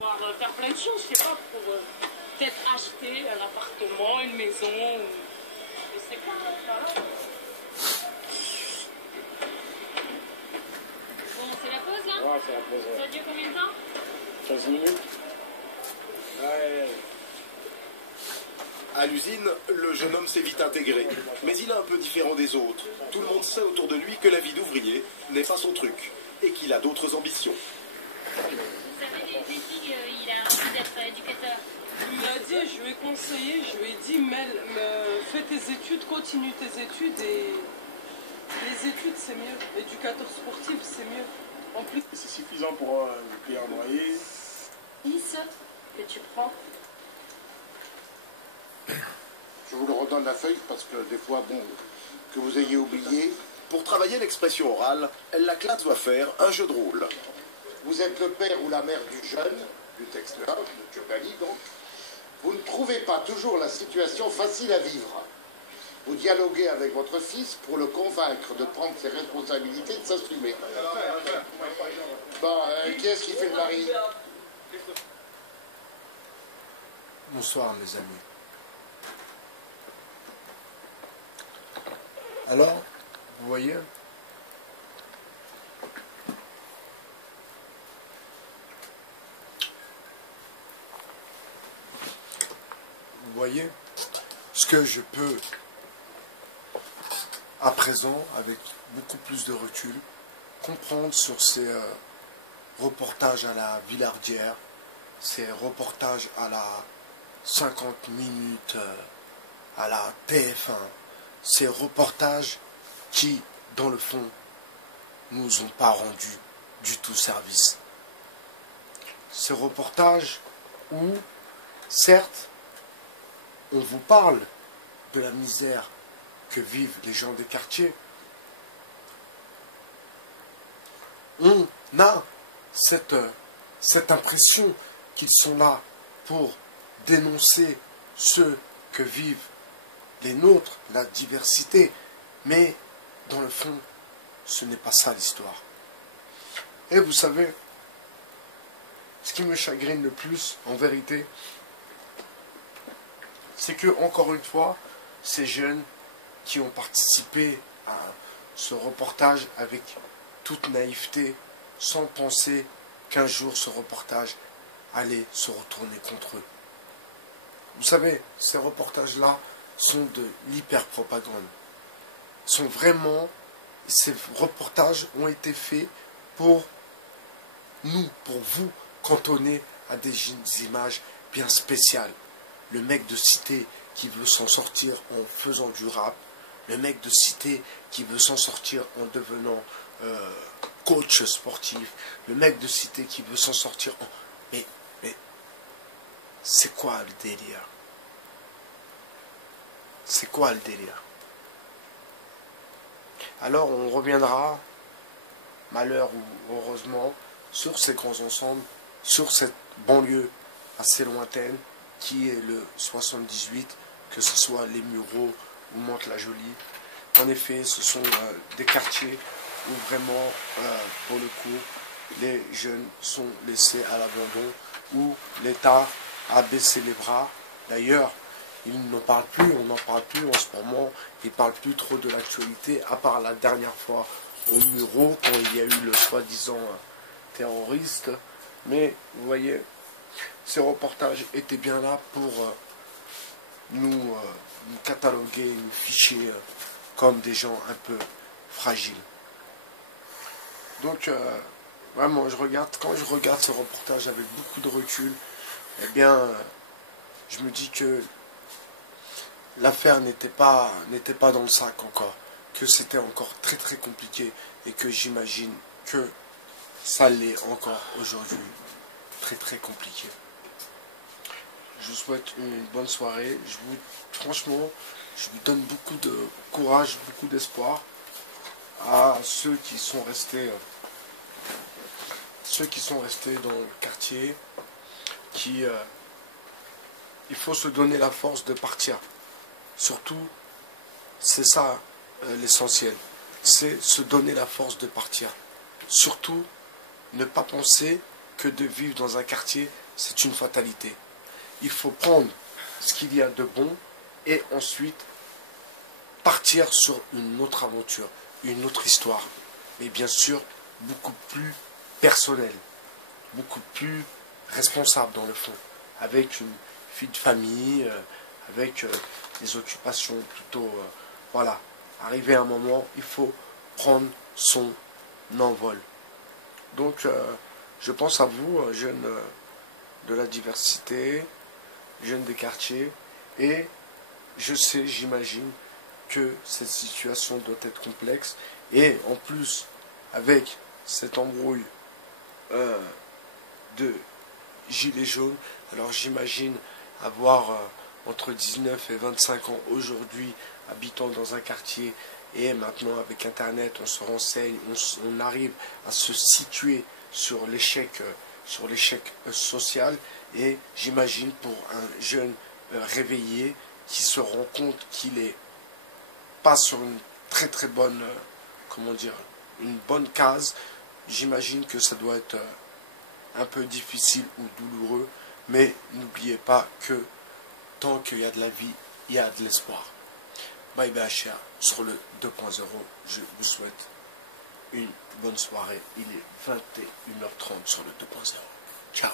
Pouvoir faire plein de choses, je sais pas, pour peut-être acheter un appartement, une maison, ou je sais pas, voilà. Bon, c'est la pause là? Ouais, c'est la pause. Ça dure combien de temps? 15 minutes. Ouais. À l'usine, le jeune homme s'est vite intégré, mais il est un peu différent des autres. Tout le monde sait autour de lui que la vie d'ouvrier n'est pas son truc et qu'il a d'autres ambitions. Vous savez, les défis, il a envie d'être éducateur. Il m'a dit, je lui ai conseillé, je lui ai dit, Mel, fais tes études, continue tes études et les études c'est mieux. Éducateur sportif c'est mieux. En plus, C'est suffisant pour payer un loyer. Que tu prends. Je vous le redonne la feuille parce que des fois, bon, que vous ayez oublié. Pour travailler l'expression orale, la classe doit faire un jeu de rôle. Vous êtes le père ou la mère du jeune, du texte là, de Tchobali donc. Vous ne trouvez pas toujours la situation facile à vivre. Vous dialoguez avec votre fils pour le convaincre de prendre ses responsabilités et de s'assumer. Bon, qui est-ce qui fait le mari? Bonsoir mes amis. Alors, vous voyez, ce que je peux à présent, avec beaucoup plus de recul, comprendre sur ces reportages à la Villardière, ces reportages à la 50 minutes à la TF1, ces reportages qui, dans le fond, nous ont pas rendu du tout service. Ces reportages où, certes, on vous parle de la misère que vivent les gens des quartiers, on a cette impression qu'ils sont là pour dénoncer ce que vivent les nôtres, la diversité, mais dans le fond, ce n'est pas ça l'histoire. Et vous savez, ce qui me chagrine le plus, en vérité, c'est que, encore une fois, ces jeunes qui ont participé à ce reportage avec toute naïveté, sans penser qu'un jour ce reportage allait se retourner contre eux. Vous savez, ces reportages-là sont de l'hyper-propagande. Ces reportages ont été faits pour nous, pour vous, cantonner à des images bien spéciales. Le mec de cité qui veut s'en sortir en faisant du rap, le mec de cité qui veut s'en sortir en devenant coach sportif, le mec de cité qui veut s'en sortir en... Mais c'est quoi le délire? C'est quoi le délire? Alors on reviendra, malheur ou heureusement, sur ces grands ensembles, sur cette banlieue assez lointaine qui est le 78, que ce soit les Mureaux ou Mantes-la-Jolie. En effet, ce sont des quartiers où vraiment, pour le coup, les jeunes sont laissés à l'abandon, où l'État a baissé les bras. D'ailleurs, ils n'en parlent plus, on n'en parle plus en ce moment, ils ne parlent plus trop de l'actualité, à part la dernière fois aux Mureaux, quand il y a eu le soi-disant terroriste. Mais, vous voyez, ces reportages étaient bien là pour nous cataloguer, nous ficher comme des gens un peu fragiles. Donc, vraiment, quand je regarde ce reportage avec beaucoup de recul, eh bien, je me dis que l'affaire n'était pas dans le sac encore, que c'était encore très très compliqué et que j'imagine que ça l'est encore aujourd'hui très très compliqué. Je vous souhaite une bonne soirée. Franchement, je vous donne beaucoup de courage, beaucoup d'espoir à ceux qui sont restés dans le quartier, il faut se donner la force de partir. Surtout, c'est ça l'essentiel, c'est se donner la force de partir. Surtout, ne pas penser que de vivre dans un quartier, c'est une fatalité. Il faut prendre ce qu'il y a de bon et ensuite partir sur une autre aventure, une autre histoire. Mais bien sûr, beaucoup plus personnelle, beaucoup plus responsable dans le fond, avec une vie de famille, avec des occupations plutôt... voilà, arrivé à un moment, il faut prendre son envol. Donc, je pense à vous, jeunes de la diversité, jeunes des quartiers, et je sais, j'imagine que cette situation doit être complexe, et en plus, avec cette embrouille de gilets jaunes, alors j'imagine avoir entre 19 et 25 ans aujourd'hui, habitant dans un quartier, et maintenant avec Internet, on se renseigne, on arrive à se situer sur l'échec social, et j'imagine pour un jeune réveillé qui se rend compte qu'il est pas sur une très très bonne, comment dire, une bonne case, j'imagine que ça doit être un peu difficile ou douloureux, mais n'oubliez pas que tant qu'il y a de la vie, il y a de l'espoir. Bye bye cher, sur le 2.0, je vous souhaite une bonne soirée. Il est 21h30 sur le 2.0. Ciao.